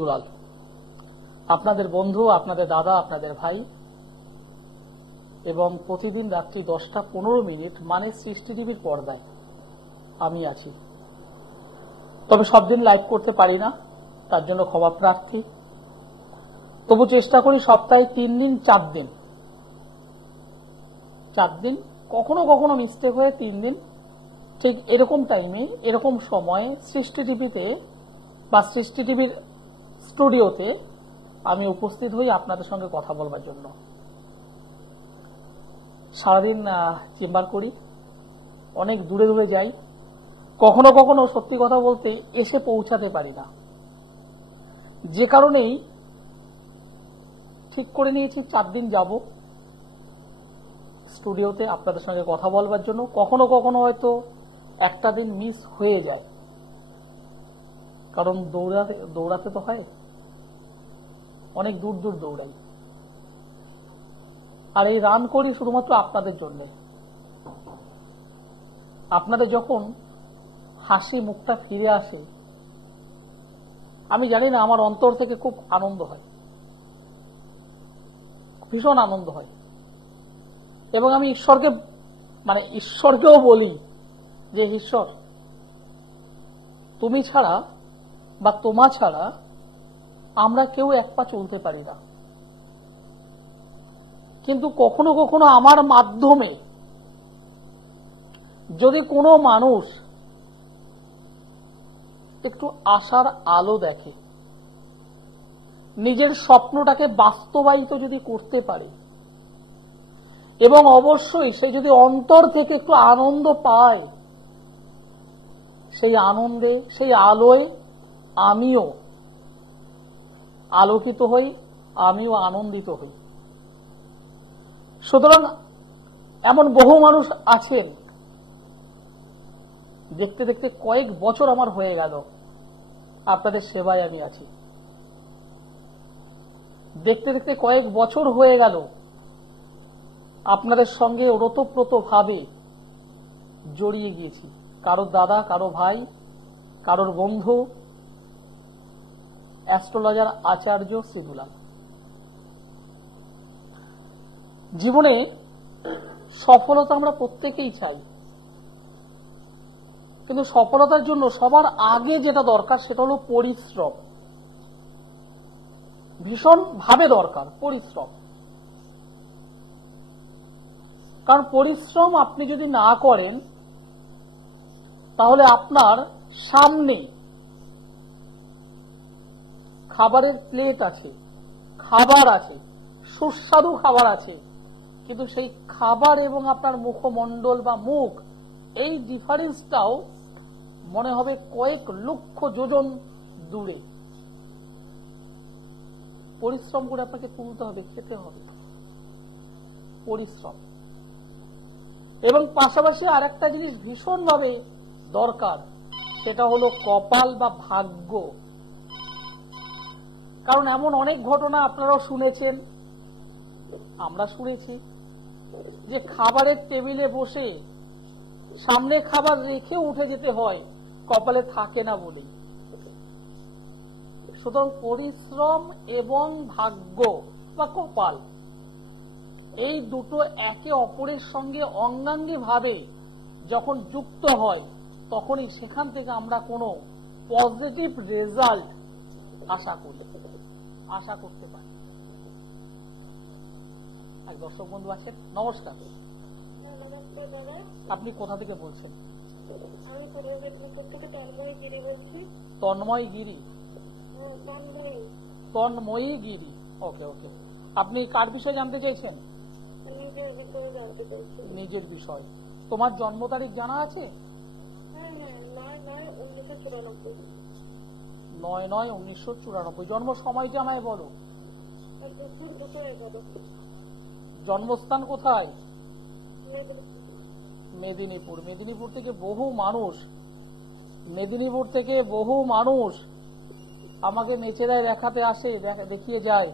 দুলাল, আপনাদের বন্ধু, আপনাদের দাদা, আপনাদের ভাই, এবং প্রতিদিন রাত্রি 10টা 15 মানে সৃষ্টি টিভির পর্দায় আমি আছি। তবে সব দিন লাইভ করতে পারি না, তার জন্য ক্ষমা প্রার্থী। তবু চেষ্টা করি সপ্তাহে 3 দিন 4 দিন, কখনো কখনো মিস্টেক হয়ে 3 দিন ঠিক এরকম টাইমে, এরকম সময়ে সৃষ্টি টিভিতে বা সৃষ্টি টিভির স্টুডিওতে আমি উপস্থিত হই আপনাদের সঙ্গে কথা বলবার জন্য। সারাদিন চেম্বার করি, অনেক দূরে দূরে যাই, কখনো কখনো সত্যি কথা বলতে এসে পৌঁছাতে পারি না। যে কারণেই ঠিক করে নিয়েছি 4 দিন যাব স্টুডিওতে আপনাদের সঙ্গে কথা বলবার জন্য। কখনো কখনো হয়তো একটা দিন মিস হয়ে যায়, কারণ দৌড়াতে তো হয়, অনেক দূর দূর দৌড়াই। আর এই রান করি শুধুমাত্র আপনাদের জন্য। আপনাদের যখন হাসি মুখটা ফিরে আসে, আমি জানি না, আমার অন্তর থেকে খুব আনন্দ হয়, ভীষণ আনন্দ হয়। এবং আমি ঈশ্বরকেও বলি যে ঈশ্বর, তুমি ছাড়া বা তোমা ছাড়া আমরা কেউ এক পা চলতে পারি না। কিন্তু কখনো কখনো আমার মাধ্যমে যদি কোনো মানুষ একটু আশার আলো দেখে, নিজের স্বপ্নটাকে বাস্তবায়িত যদি করতে পারে, এবং অবশ্যই সে যদি অন্তর থেকে একটু আনন্দ পায়, সেই আনন্দে, সেই আলোয় আমিও আলোকিত হই, আমিও আনন্দিত হই। সুতরাং এমন বহু মানুষ আছেন, দেখতে দেখতে কয়েক বছর আমার হয়ে গেল আপনাদের সেবায় আমি আছি। দেখতে দেখতে কয়েক বছর হয়ে গেল আপনাদের সঙ্গে ওতপ্রোত ভাবে জড়িয়ে গিয়েছি। কারোর দাদা, কারো ভাই, কারোর বন্ধু, অ্যাস্ট্রোলজার আচার্য শ্রী দুলাল। জীবনে সফলতা আমরা প্রত্যেকেই চাই, কিন্তু সফলতার জন্য সবার আগে যেটা দরকার সেটা হলো পরিশ্রম। ভীষণ ভাবে দরকার পরিশ্রম। কারণ পরিশ্রম আপনি যদি না করেন, তাহলে আপনার সামনে খাবারের প্লেট আছে, খাবার আছে, সুস্বাদু খাবার আছে, কিন্তু সেই খাবার এবং আপনার মুখমণ্ডল বা মুখ, এই ডিফারেন্সটাও মনে হবে কয়েক লক্ষ যোজন দূরে। পরিশ্রম করে আপনাকে তুলতে হবে, খেতে হবে, পরিশ্রম। এবং পাশাপাশি আর একটা জিনিস ভীষণভাবে দরকার, সেটা হলো কপাল বা ভাগ্য। কারণ এমন অনেক ঘটনা আপনারাও শুনেছেন, আমরা শুনেছি, যে খাবারের টেবিলে বসে সামনে খাবার রেখে উঠে যেতে হয়, কপালে থাকে না বলেই। সুতরাং পরিশ্রম এবং ভাগ্য বা কপাল, এই দুটো একে অপরের সঙ্গে অঙ্গাঙ্গী ভাবে যখন যুক্ত হয়, তখনই সেখান থেকে আমরা কোনো পজিটিভ রেজাল্ট আশা করতে পারি। এক দর্শক বন্ধু আছেন, নমস্কার। আপনি কোথা থেকে বলছেন? তন্ময় গিরি। তন্ময়ী গিরি, ওকে ওকে। আপনি কার বিষয়ে জানতে চাইছেন? নিজের বিষয়। তোমার জন্ম তারিখ জানা আছে? 9/9/1994। জন্ম সময়টা আমায় বলো। জন্মস্থান কোথায়? মেদিনীপুর। মেদিনীপুর থেকে বহু মানুষ আমাকে নেচেরায় দেখাতে আসে, দেখিয়ে যায়।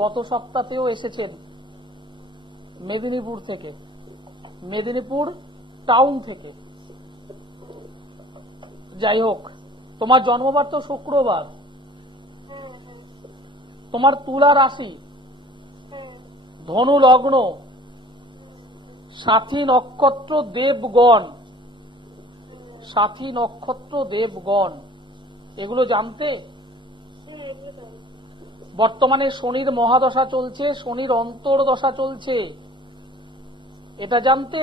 গত সপ্তাহেও এসেছেন মেদিনীপুর থেকে, মেদিনীপুর টাউন থেকে। যাই হোক, তোমার জন্মবার তো শুক্রবার, তোমার তুলা রাশি, ধনু লগ্ন, সাথী নক্ষত্র দেবগণ, সাথী নক্ষত্র দেবগণ, এগুলো জানতে? বর্তমানে শনির মহাদশা চলছে, শনির অন্তর্দশা চলছে, এটা জানতে?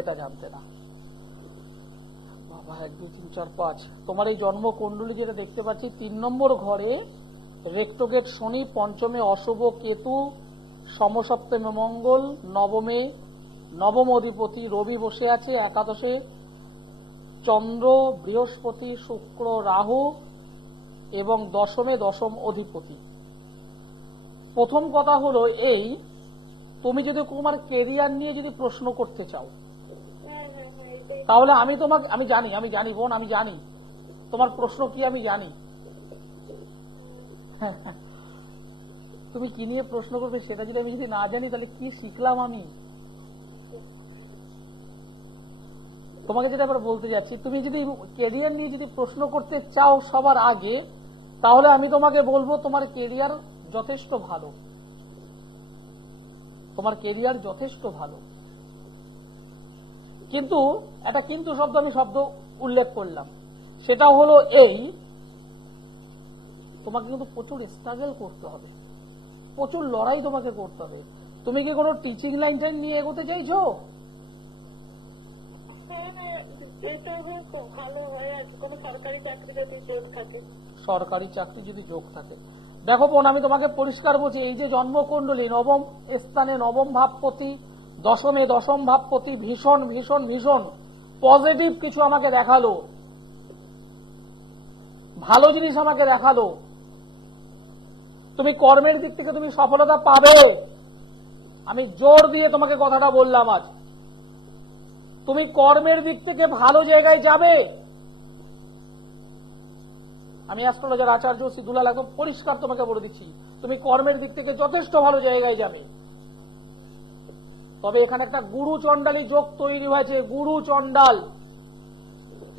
এটা জানতে না বাবা। 1 2 3 4 5 তোমার এই জন্ম কুণ্ডলী যেটা দেখতে পাচ্ছি, 3 নম্বর ঘরে রেক্টোগেট শনি, পঞ্চমে অশুভ কেতু, সমসপ্তমে মঙ্গল, নবমে নবম অধিপতি রবি বসে আছে, একাদশে চন্দ্র, বৃহস্পতি, শুক্র, রাহু এবং দশমে দশম অধিপতি। প্রথম কথা হলো এই, তুমি যদি তোমার কেরিয়ার নিয়ে যদি প্রশ্ন করতে চাও, তাহলে আমি জানি বোন, আমি জানি তোমার প্রশ্ন কি, আমি জানি। তুমি কি নিয়ে প্রশ্ন করবে সেটা যদি আমি না জানি, তাহলে কি শিখলাম আমি? তোমাকে যেটা আবার বলতে যাচ্ছি, তুমি যদি কেরিয়ার নিয়ে যদি প্রশ্ন করতে চাও সবার আগে, তাহলে আমি তোমাকে বলবো তোমার কেরিয়ার যথেষ্ট ভালো, তোমার কেরিয়ার যথেষ্ট ভালো। কিন্তু একটা কিন্তু শব্দ আমি উল্লেখ করলাম, সেটা হলো এই, তোমাকে কিন্তু প্রচুর স্ট্রাগল করতে হবে, প্রচুর লড়াই তোমাকে করতে হবে। তুমি কি কোনো টিচিং লাইনটা নিয়ে এগোতে চাইছো? সরকারি চাকরি যদি যোগ থাকে, দেখো বোন, আমি তোমাকে পরিষ্কার বলছি, এই যে জন্মকুণ্ডলী নবম স্থানে নবম ভাবপতি, দশমে দশম ভাবপতি, ভীষণ ভীষণ ভীষণ পজিটিভ কিছু আমাকে দেখালো, ভালো জিনিস আমাকে দেখালো। তুমি কর্মের দিক থেকে তুমি সফলতা পাবে, আমি জোর দিয়ে তোমাকে কথাটা বললাম আজ। তুমি কর্মের দিক থেকে ভালো জায়গায় যাবে। আমি অ্যাস্ট্রোলজার আচার্য সিদ্ধুলাল একদম পরিষ্কার তোমাকে বলে দিচ্ছি, তুমি কর্মের দিক থেকে যথেষ্ট ভালো জায়গায় যাবে। তবে এখানে একটা গুরু চণ্ডালী যোগ তৈরি হয়েছে, গুরু চণ্ডাল,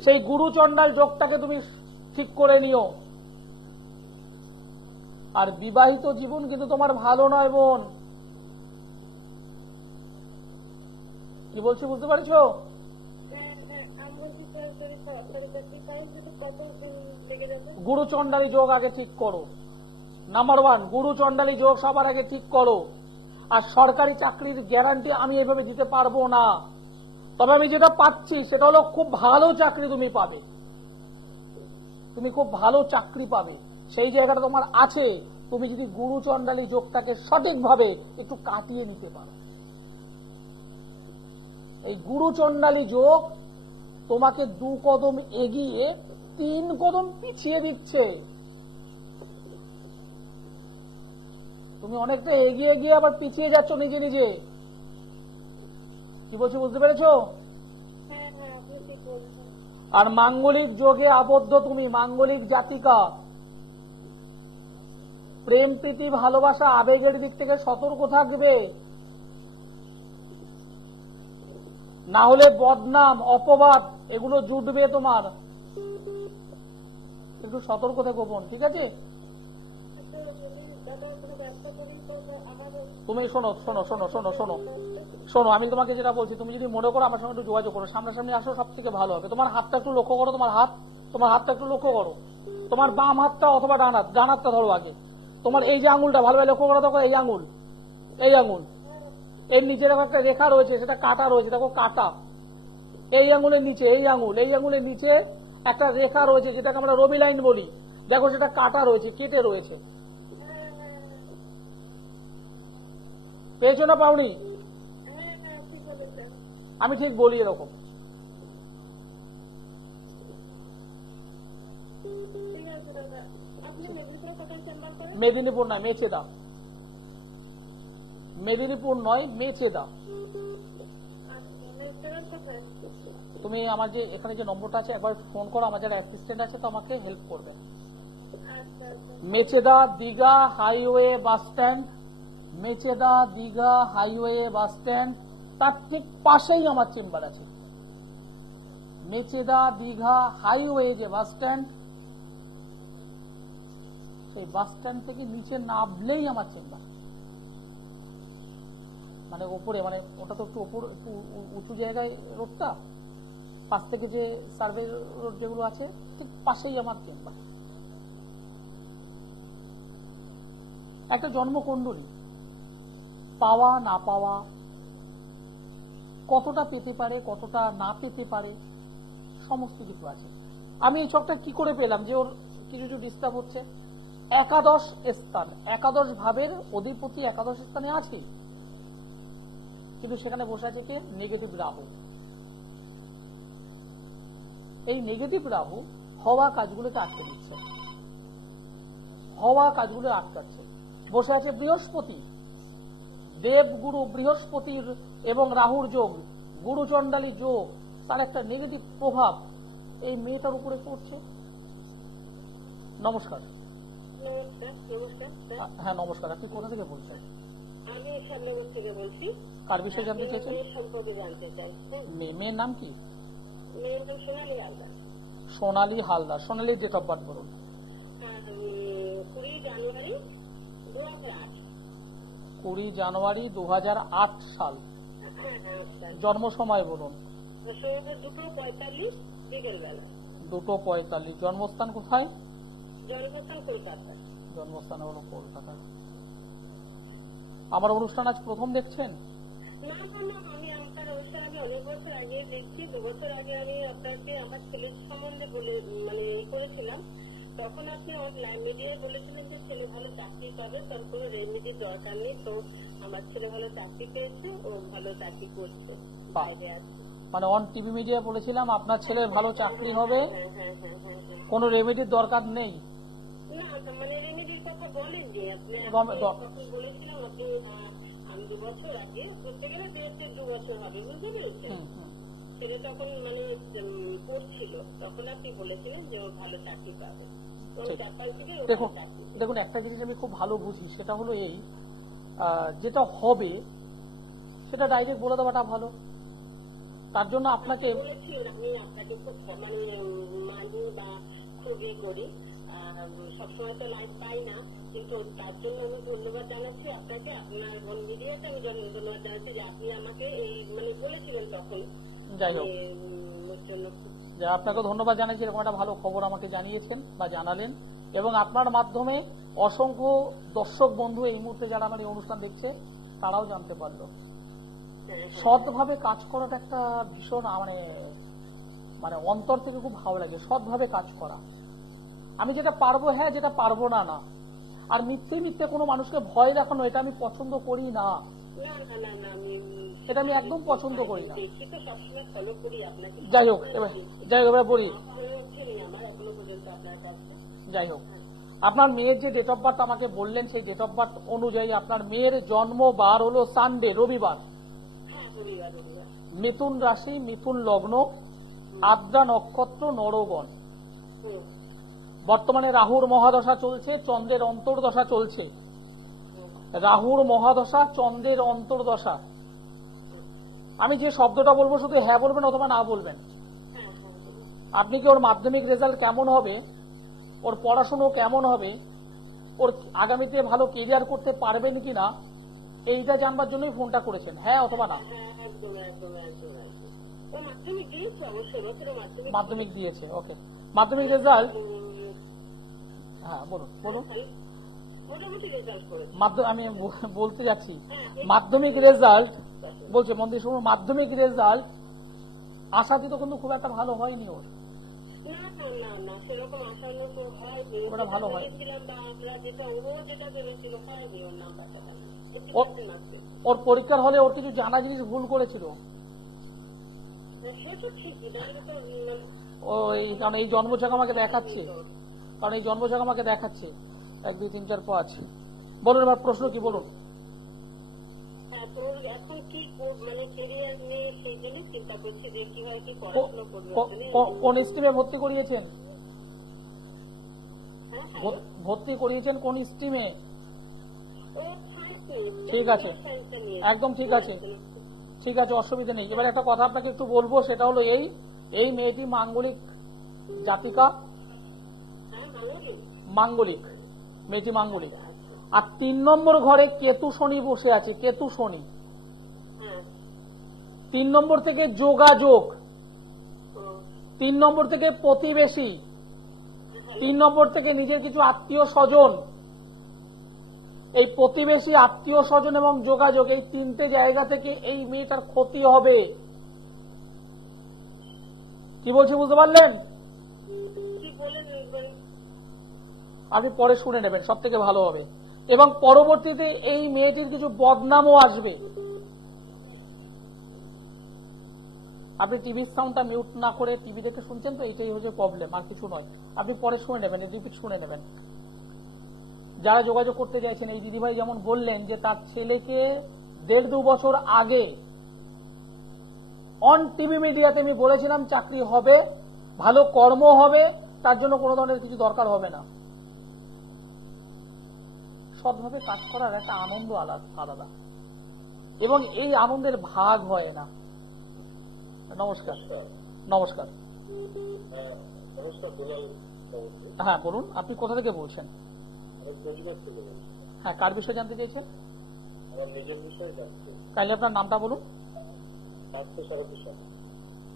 সেই গুরু চণ্ডাল যোগটাকে তুমি ঠিক করে নিও। আর বিবাহিত জীবন কিন্তু তোমার ভালো নয় বোন, কি বলছি বুঝতে পারছো? গুরু চণ্ডালী যোগ আগে ঠিক করো, নাম্বার 1 গুরু চণ্ডালী যোগ সবার আগে ঠিক করো। আর সরকারি চাকরির গ্যারান্টি আমি এভাবে দিতে পারবো না, তবে আমি যেটা পাচ্ছি সেটা হলো খুব ভালো চাকরি তুমি পাবে, তুমি খুব ভালো চাকরি পাবে, সেই জায়গাটা তোমার আছে, তুমি যদি গুরু চণ্ডালী যোগটাকে সঠিকভাবে একটু কাটিয়ে নিতে পারো। এই গুরু চণ্ডালী যোগ তোমাকে 2 কদম এগিয়ে 3 কদম পিছিয়ে দিচ্ছে। তুমি অনেকটা এগিয়ে গিয়ে আবার পিছিয়ে যাচ্ছ নিজে নিজে, কি বলছি বুঝতে পেরেছো? আর মাঙ্গলিক যোগে আবদ্ধ তুমি, মাঙ্গলিক জাতিকা, প্রেম প্রীতি ভালোবাসা আবেগের দিক থেকে সতর্ক থাকবে, না হলে বদনাম অপবাদ এগুলো জুটবে তোমার, একটু সতর্ক থেকো বোন, ঠিক আছে? তুমি শোনো শোনো শোনো শোনো শোনো শোনো আমি তোমাকে যেটা বলছি, তুমি যদি মনে করো আমার সঙ্গে একটু যোগাযোগ করো, সামনাসামনি আসো, সব থেকে ভালো হবে। তোমার হাতটা একটু লক্ষ্য করো, তোমার হাতটা একটু লক্ষ্য করো, তোমার বাম হাতটা অথবা ডান হাতটা ধরো আগে। তোমার এই যে আঙুলটা ভালোভাবে লক্ষ্য করো, দেখো এই আঙুল এর নিচে দেখো একটা রেখা রয়েছে, সেটা কাটা রয়েছে, দেখো কাটা। এই আঙুলের নিচে, এই আঙুলের নিচে একটা রেখা রয়েছে, যেটাকে আমরা রবি লাইন বলি, দেখো সেটা কাটা রয়েছে, কেটে রয়েছে, পেয়েছো না পাওনি? আমি ঠিক বলি এরকম। মেদিনীপুর নয়, মেচেদা, মেদিনীপুর নয়, মেচেদা। তুমি আমার যে এখানে যে নম্বরটা আছে একবার ফোন করো, আমার যারা অ্যাসিস্ট্যান্ট আছে তো আমাকে হেল্প করবে। Mecheda Digha highway bus stand, Mecheda Digha highway bus stand, তার ঠিক পাশেই আমার চেম্বার আছে। মেচেদা দীঘা হাইওয়ে যে বাস স্ট্যান্ড, এই বাস স্ট্যান্ড থেকে নিচে নামলেই আমার চেম্বার, মানে ওপরে, মানে ওটা তো একটু ওপর, একটু উঁচু জায়গায় রোডটা, পাশ থেকে যে সার্ভে রোড যেগুলো আছে ঠিক পাশেই আমার চেম্বার। একটা জন্মকুণ্ডলী, পাওয়া না পাওয়া, কতটা পেতে পারে কতটা না পেতে পারে, সমস্ত কিছু আছে। আমি এই ছকটা কি করে পেলাম যে ওর কিছু কিছু ডিস্টার্ব হচ্ছে? একাদশ স্থান, একাদশ ভাবের অধিপতি একাদশ স্থানে আছে, কিন্তু সেখানে বসে আছে কে? নেগেটিভ রাহু। এই নেগেটিভ রাহু হওয়া কাজগুলোকে আটকে দিচ্ছে, হওয়া কাজগুলো আটকাচ্ছে। বসে আছে বৃহস্পতি, দেবগুরু বৃহস্পতির এবং রাহুর যোগ, গুরুচণ্ডালী যোগ, তার একটা নেগেটিভ প্রভাব এই মেয়েটার উপরে পড়ছে। নমস্কার। হ্যাঁ নমস্কার, আপনি কোথা থেকে বলছেন? আমি সামনেগর থেকে বলছি। কার বিষয়ে জানতে চাইছেন? সম্পর্কে জানতে চাই। মেয়ের নাম কি? মেয়ের নাম সোনালী হালদার। সোনালী হালদার। সোনালীর ডেট অফ বার্থ বলুন। 20 জানুয়ারি 2008। 20 জানুয়ারি 2008 সাল। জন্ম সময় বলুন। 2:45 বিকেলবেলা। 2:45। জন্মস্থান কোথায়? জন্মস্থান কলকাতা। জন্মস্থান হলো কলকাতা। আমার অনুষ্ঠান আজ প্রথম দেখছেন? না না না, আমি আপনার অনুষ্ঠান আমি অনেক বছর আগে দেখছি। 2 বছর আগে আমি আপনাকে আমার ছেলের সম্বন্ধে মানে করেছিলাম। তখন আপনি অনলাইন মিডিয়ায় বলেছিলেন যে ছেলে ভালো চাকরি পাবে, তার কোনো রেমিডির দরকার নেই। তো আমার ছেলে ভালো চাকরি পেয়েছে, ও ভালো চাকরি করছে, বাইরে আছে। মানে অন টিভি মিডিয়ায় বলেছিলাম আপনার ছেলের ভালো চাকরি হবে, কোনো রেমিডির দরকার নেই। না মানে রেমিডির কথা বলেননি আপনি। বলেছিলাম আপনি আমি 2 বছর আগে, করতে গেলে 1.5-2 বছর হবে, বুঝতে পেরেছেন? ছেলে তখন মানে পড়ছিল, তখন আপনি বলেছিলেন যে ও ভালো চাকরি পাবে। দেখুন একটা জিনিস আমি খুব ভালো বুঝি, সেটা হলো এই, যেটা হবে সেটা ডাইরেক্ট বলে দেওয়াটা ভালো। তার জন্য আপনাকে আমি আপনাকে খুব মানে মানি বা খুবই করি, সবসময় তো লাইভ পাই না, কিন্তু তার জন্য আমি ধন্যবাদ জানাচ্ছি আপনাকে। আপনার মিডিয়াতে আমি ধন্যবাদ জানাচ্ছি যে আপনি আমাকে এই মানে বলেছিলেন তখন। যাই হোক, আপনাকে ধন্যবাদ জানাচ্ছি, এরকম একটা ভালো খবর আমাকে জানিয়েছেন বা জানালেন, এবং আপনার মাধ্যমে অসংখ্য দর্শক বন্ধু এই মুহূর্তে যারা আমার এই অনুষ্ঠান দেখছে তারাও জানতে পারলো। সৎভাবে কাজ করাটা একটা ভীষণ মানে অন্তর থেকে খুব ভালো লাগে, সৎভাবে কাজ করা। আমি যেটা পারবো হ্যাঁ, যেটা পারবো না না। আর মিথ্যে মিথ্যে কোনো মানুষকে ভয় দেখানো, এটা আমি পছন্দ করি না, এটা আমি একদম পছন্দ করি না। যাই হোক এবার বলি, যাই হোক আপনার মেয়ের যে ডেট অফ বার্থ আমাকে বললেন, সেই ডেট অফ বার্থ অনুযায়ী আপনার মেয়ের জন্ম বার হলো সানডে, রবিবার। মিথুন রাশি, মিথুন লগ্ন, আদ্রা নক্ষত্র, নরগণ। বর্তমানে রাহুর মহাদশা চলছে, চন্দ্রের অন্তর্দশা চলছে। রাহুর মহাদশা, চন্দ্রের অন্তর্দশা। আমি যে শব্দটা বলবো শুধু হ্যাঁ বলবেন অথবা না বলবেন। আপনি কি ওর মাধ্যমিক রেজাল্ট কেমন হবে, ওর পড়াশুনো কেমন হবে, ওর আগামীতে ভালো কেরিয়ার করতে পারবেন কিনা, এইটা জানবার জন্যই ফোনটা করেছেন, হ্যাঁ অথবা না? মাধ্যমিক দিয়েছে, ওকে। মাধ্যমিক রেজাল্ট, হ্যাঁ বলুন বলুন। আমি বলতে যাচ্ছি মাধ্যমিক রেজাল্ট বলছে, মন্দির শুনুন, মাধ্যমিক রেজাল্ট আশাতীত কিন্তু খুব একটা ভালো হয়নি ওর। ওটা ভালো হয়, ওর পরীক্ষার হলে ওর কিছু জানা জিনিস ভুল করেছিল। কারণ এই জন্মছক আমাকে দেখাচ্ছে, আমাকে দেখাচ্ছে 1 2 3 4 5। বলুন এবার প্রশ্ন কি, বলুন। কোন স্ট্রিমে ভর্তি করিয়েছেন? ভর্তি করিয়েছেন কোন স্ট্রিমে? ঠিক আছে, একদম ঠিক আছে, ঠিক আছে, অসুবিধা নেই। এবার একটা কথা আপনাকে একটু বলবো, সেটা হলো এই মেয়েটি মাঙ্গলিক জাতিকা, মাঙ্গলিক মেয়েটি মাঙ্গলিক। আর 3 নম্বর ঘরে কেতু শনি বসে আছে, কেতু শনি। হ্যাঁ 3 নম্বর থেকে যোগাযোগ, হুম, 3 নম্বর থেকে প্রতিবেশী, হ্যাঁ, 3 নম্বর থেকে নিজের কিছু আত্মীয় স্বজন। এই প্রতিবেশী, আত্মীয় স্বজন এবং যোগাযোগ, এই 3টে জায়গা থেকে এই মেয়েটার ক্ষতি হবে। কি বলছি বুঝতে পারলেন? কি বলেন একবার? আপনি পরে শুনে নেবেন, সব থেকে ভালো হবে। এবং পরবর্তীতে এই মেয়েটির কিছু বদনামও আসবে। আপনি টিভির সাউন্ডটা মিউট না করে টিভি দেখে শুনছেন, তো এটাই হচ্ছে প্রবলেম, আর কিছু নয়। আপনি পরে শুনে নেবেন, রিপিট শুনে নেবেন। যারা যোগাযোগ করতে চাইছেন, এই দিদিভাই যেমন বললেন যে তার ছেলেকে 1.5-2 বছর আগে অন টিভি মিডিয়াতে আমি বলেছিলাম চাকরি হবে, ভালো কর্ম হবে, তার জন্য কোনো ধরনের কিছু দরকার হবে না। সৎভাবে কাজ করার একটা আনন্দ আলাদা, এবং এই আনন্দের ভাগ হয় না। নমস্কার। নমস্কার। হ্যাঁ বলুন, আপনি কোথা থেকে বলছেন? হ্যাঁ, কার বিষয়ে জানতে চাইছেন? কাইন্ডলি আপনার নামটা বলুন।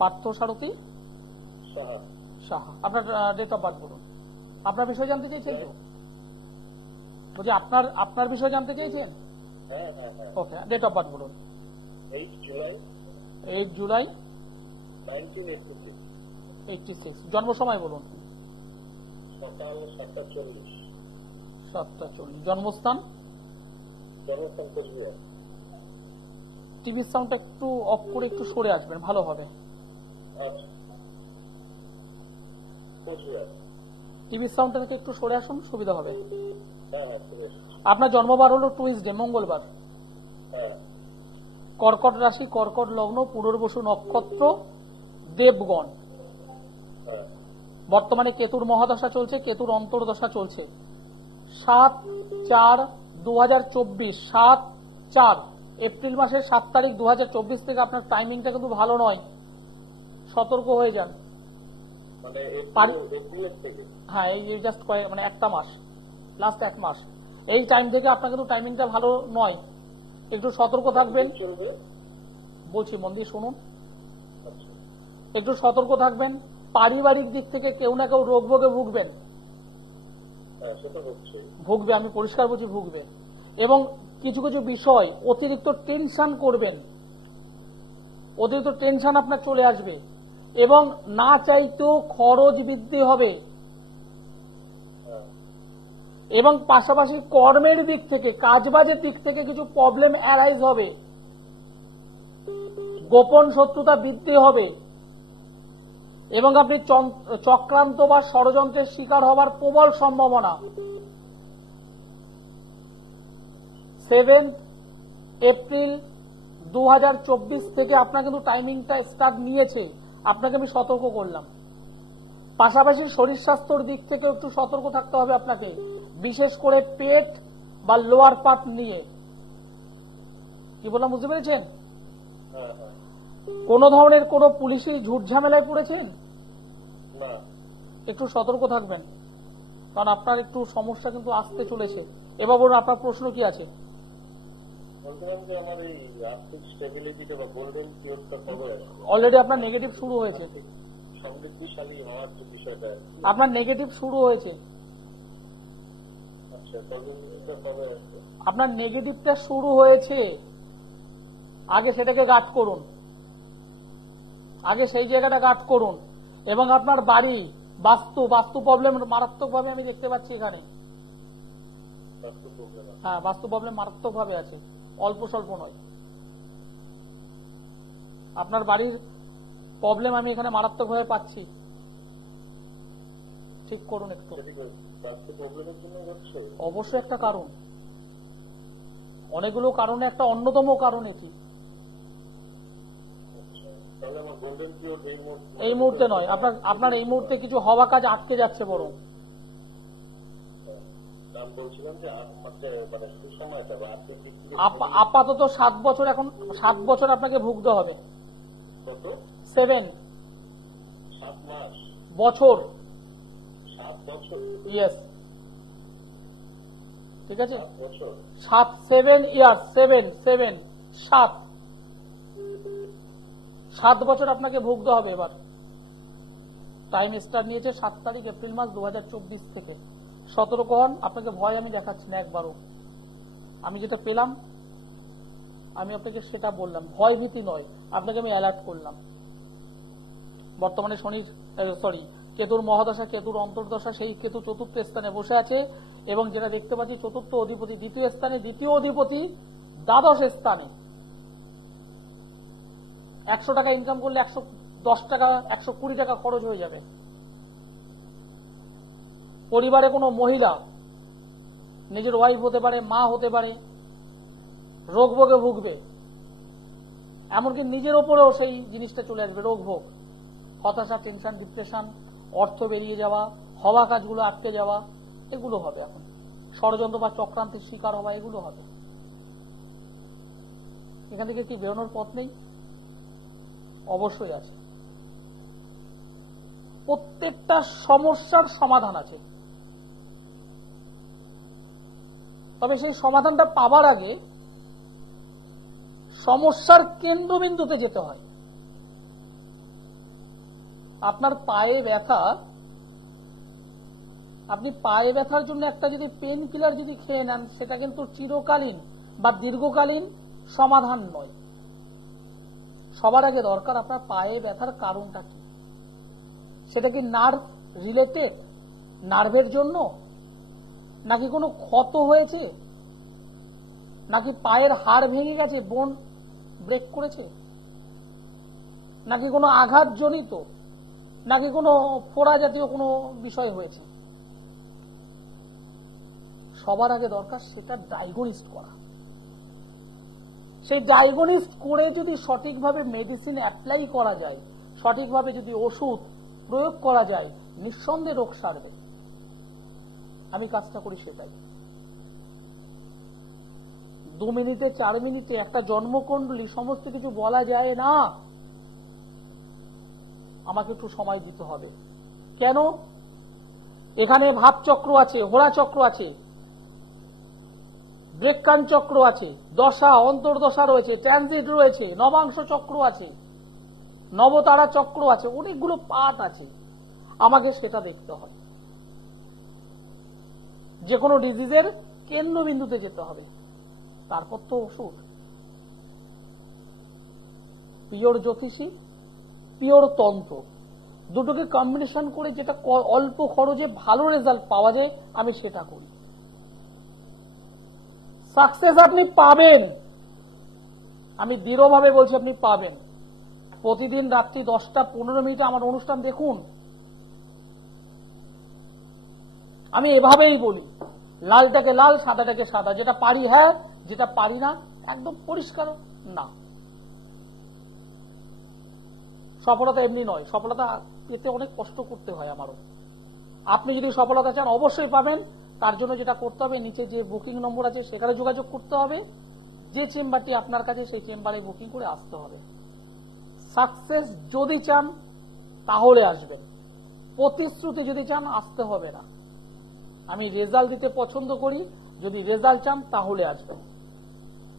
পার্থ সারথী সাহা। আপনার ডেট অফ বার্থ বলুন। আপনার বিষয়ে জানতে চাইছেন তো? বলছি আপনার বিষয়ে জানতে চাইছেন? ওকে, ডেট অফ বার্থ বলুন। 8 জুলাই 86। জন্ম সময় বলুন। সকাল 7:40। 7:40। জন্মস্থান? কোচবিহার। টিভির সাউন্ডটা একটু অফ করে একটু সরে আসবেন, ভালো হবে। কোচবিহার। টিভির সাউন্ডটা একটু সরে আসুন, সুবিধা হবে। হ্যাঁ। আপনার জন্মবার হলো টুইসডে, মঙ্গলবার। হ্যাঁ। কর্কট রাশি, কর্কট লগ্ন, পুনর্বসু নক্ষত্র, দেবগণ। হ্যাঁ। বর্তমানে কেতুর মহাদশা চলছে, কেতুর অন্তর্দশা চলছে। 7/4/2024, 7/4 এপ্রিল মাসের 7 তারিখ 2024 থেকে আপনার টাইমিংটা কিন্তু ভালো নয়, সতর্ক হয়ে যান। মানে এপ্রিলের থেকে? হ্যাঁ, এই জাস্ট মানে একটা মাস, লাস্ট 1 মাস, এই টাইম থেকে আপনার কিন্তু টাইমিংটা ভালো নয়, একটু সতর্ক থাকবেন। চলবে বলছি, মন দিয়ে শুনুন। আচ্ছা। একটু সতর্ক থাকবেন। পারিবারিক দিক থেকে কেউ না কেউ রোগ ভোগে ভুগবেন, হ্যাঁ সেটা হচ্ছে। ভুগবে, আমি পরিষ্কার বলছি, ভুগবে। এবং কিছু কিছু বিষয় অতিরিক্ত টেনশন করবেন, অতিরিক্ত টেনশন আপনার চলে আসবে, এবং না চাইতেও খরচ বৃদ্ধি হবে। হ্যাঁ। এবং পাশাপাশি কর্মের দিক থেকে, কাজবাজের দিক থেকে কিছু প্রবলেম অ্যারাইজ হবে, গোপন শত্রুতা বৃদ্ধি হবে, এবং আপনি চক্রান্ত বা ষড়যন্ত্রের শিকার হবার প্রবল সম্ভাবনা। 7 এপ্রিল 2024 থেকে আপনার কিন্তু টাইমিংটা স্টার্ট নিয়েছে, আপনাকে আমি সতর্ক করলাম। পাশাপাশি শরীর স্বাস্থ্যের দিক থেকে একটু সতর্ক থাকতে হবে আপনাকে, বিশেষ করে পেট বা লোয়ার পার্ট নিয়ে। কি বললাম বুঝতে পেরেছেন? হ্যাঁ হ্যাঁ। কোন ধরনের কোন পুলিশি ঝুট ঝামেলায় পড়েছেন? না। একটু সতর্ক থাকবেন, কারণ আপনার একটু সমস্যা কিন্তু আসতে চলেছে। এবার বলুন, আপনার প্রশ্ন কি আছে? বলছিলাম যে আমার এই আর্থিক স্টেবিলিটিটা বা গোল্ডেন পিরিয়ডটা কবে আসবে? অলরেডি আপনার নেগেটিভ শুরু হয়েছে, সমৃদ্ধিশালী হওয়ার যে বিষয়টা। আপনার নেগেটিভ শুরু হয়েছে। আচ্ছা, পজিটিভটা কবে আসবে? আপনার নেগেটিভটা শুরু হয়েছে, আগে সেটাকে গাট করুন, আগে সেই জায়গাটা গাট করুন। এবং আপনার বাড়ি, বাস্তু প্রবলেম মারাত্মকভাবে আমি দেখতে পাচ্ছি এখানে। হ্যাঁ, বাস্তু প্রবলেম মারাত্মকভাবে আছে, অল্প স্বল্প নয়। আপনার বাড়ির প্রবলেম আমি এখানে মারাত্মকভাবে পাচ্ছি, ঠিক করুন একটু। অবশ্যই একটা কারণ, অনেকগুলো কারণে একটা অন্যতম কারণ এটি। এই মুহূর্তে নয়, আপনার এই মুহূর্তে কিছু হওয়া কাজ আটকে যাচ্ছে বরং। আপাতত 7 বছর, এখন 7 বছর আপনাকে ভুগতে হবে। 7 বছর। ইয়েস। ঠিক আছে? 7 বছর 7 ইয়ার্স, 7 বছর আপনাকে ভুগতে হবে। এবার টাইম স্টার নিয়েছে 7 তারিখ এপ্রিল মাস 2024 থেকে। সতর্ক হন, আপনাকে ভয় আমি দেখাচ্ছি না একবারও। আমি যেটা পেলাম আমি আপনাকে সেটা বললাম, ভয় ভীতি নয়, আপনাকে আমি অ্যালার্ট করলাম। বর্তমানে কেতুর মহাদশা, কেতুর অন্তর্দশা, সেই কেতু 4র্থ স্থানে বসে আছে এবং যেটা দেখতে পাচ্ছি 4র্থ অধিপতি 2য় স্থানে, 2য় অধিপতি দ্বাদশ স্থানে। 100 টাকা ইনকাম করলে 110 টাকা 120 টাকা খরচ হয়ে যাবে। পরিবারে কোনো মহিলা, নিজের ওয়াইফ হতে পারে, মা হতে পারে, রোগ ভোগে ভুগবে। এমনকি নিজের ওপরেও সেই জিনিসটা চলে আসবে, রোগ ভোগ, হতাশা, টেনশন, ডিপ্রেশন, অর্থ বেরিয়ে যাওয়া, হওয়া কাজগুলো আটকে যাওয়া, এগুলো হবে। এখন ষড়যন্ত্র বা চক্রান্তের শিকার হওয়া, এগুলো হবে। এখান থেকে কি বেরোনোর পথ নেই? অবশ্যই আছে। প্রত্যেকটা সমস্যার সমাধান আছে, তবে সেই সমাধানটা পাবার আগে সমস্যার কেন্দ্রবিন্দুতে যেতে হয়। আপনার পায়ে ব্যথা, আপনি পায়ে ব্যথার জন্য একটা যদি পেন কিলার যদি খেয়ে নেন, সেটা কিন্তু চিরকালীন বা দীর্ঘকালীন সমাধান নয়। সবার আগে দরকার আপনার পায়ে ব্যথার কারণটা কি। সেটা কি নার্ভ রিলেটেড, নার্ভের জন্য, নাকি কোনো ক্ষত হয়েছে, নাকি পায়ের হাড় ভেঙে গেছে, বোন ব্রেক করেছে, নাকি কোনো আঘাত জনিত, নাকি কোনো ফোড়া জাতীয় কোনো বিষয় হয়েছে। সবার আগে দরকার সেটা ডায়াগনোসিস করা। সেই ডায়াগনোসিস করে যদি সঠিকভাবে মেডিসিন অ্যাপ্লাই করা যায়, সঠিকভাবে যদি ওষুধ প্রয়োগ করা যায়, নিঃসন্দেহে রোগ সারবে। আমি কাজটা করি সেটাই। 2 মিনিটে 4 মিনিটে একটা জন্মকুণ্ডলী সমস্ত কিছু বলা যায় না, আমাকে একটু সময় দিতে হবে। কেন? এখানে ভাবচক্র আছে, হোরা চক্র আছে, ব্রেককান চক্র আছে, দশা অন্তর্দশা রয়েছে, ট্রানজিট রয়েছে, নবাংশ চক্র আছে, নবতারা চক্র আছে, অনেকগুলো পাঠ আছে। আমাকে সেটা দেখতে হয়। যে কোনো ডিজিজের কেন্দ্রবিন্দুতে যেতে হবে, তারপর তো ওষুধ। পিওর জ্যোতিষী, পিওর তন্ত্র, দুটোকে কম্বিনেশন করে যেটা অল্প খরচে ভালো রেজাল্ট পাওয়া যায়, আমি সেটা করি। সাকসেস আপনি পাবেন, আমি দৃঢ়ভাবে বলছি আপনি পাবেন। প্রতিদিন রাত্রি 10টা-15 মিনিটে আমার অনুষ্ঠান দেখুন। আমি এভাবেই বলি, লালটাকে লাল, সাদাটাকে সাদা, যেটা পারি হ্যাঁ, যেটা পারি না একদম পরিষ্কার না। সফলতা এমনি নয়, সফলতা পেতে অনেক কষ্ট করতে হয় আমারও। আপনি যদি সফলতা চান অবশ্যই পাবেন। তার জন্য যেটা করতে হবে, নিচে যে বুকিং নম্বর আছে সেখানে যোগাযোগ করতে হবে। যে চেম্বারটি আপনার কাছে, সেই চেম্বারে বুকিং করে আসতে হবে। সাকসেস যদি চান তাহলে আসবেন, প্রতিশ্রুতি যদি চান আসতে হবে না। আমি রেজাল্ট দিতে পছন্দ করি, যদি রেজাল্ট চান তাহলে আসবেন।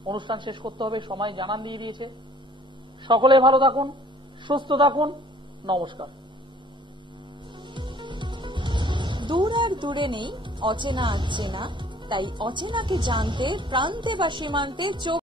অনুষ্ঠান শেষ করতে হবে, সময় জানান দিয়ে দিয়েছে। সকলে ভালো থাকুন, সুস্থ থাকুন, নমস্কার। দূর আর দূরে নেই অচেনা আচেনা, তাই অচেনাকে জানতে প্রান্তে বা সীমান্তে চোখ